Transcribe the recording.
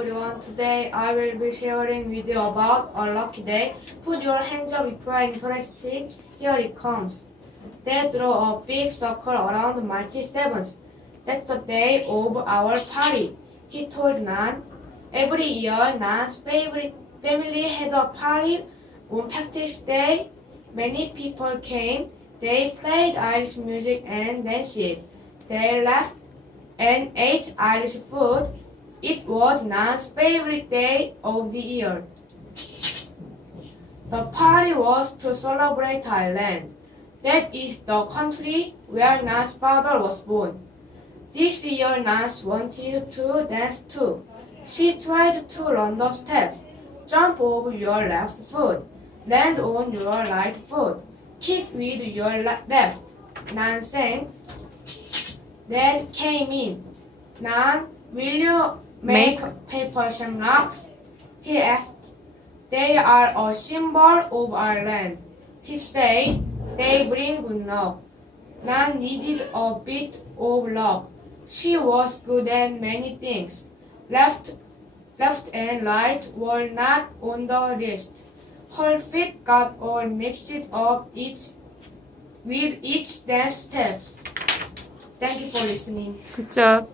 everyone. Today I will be sharing with you about a lucky day. Put your hands up if you are interested. Here it comes. They draw a big circle around March 7th. That's the day of our party. He told Nan. Every year, Nan's favorite family had a party on practice day. Many people came. They played Irish music and danced. They laughed and ate Irish food. It was Nan's favorite day of the year. The party was to celebrate Thailand. That is the country where Nan's father was born. This year, Nance wanted to dance too. She tried to learn the steps. Jump over your left foot. Land on your right foot. Kick with your le- left. Nan sang. Dad came in. Nan, will you make, paper shamrocks? He asked. They are a symbol of our land. He said they bring good luck. Nan needed a bit of luck. She was good at many things. Left, left and right were not on the list. Her feet got all mixed up each with each dance step. Thank you for listening. Good job.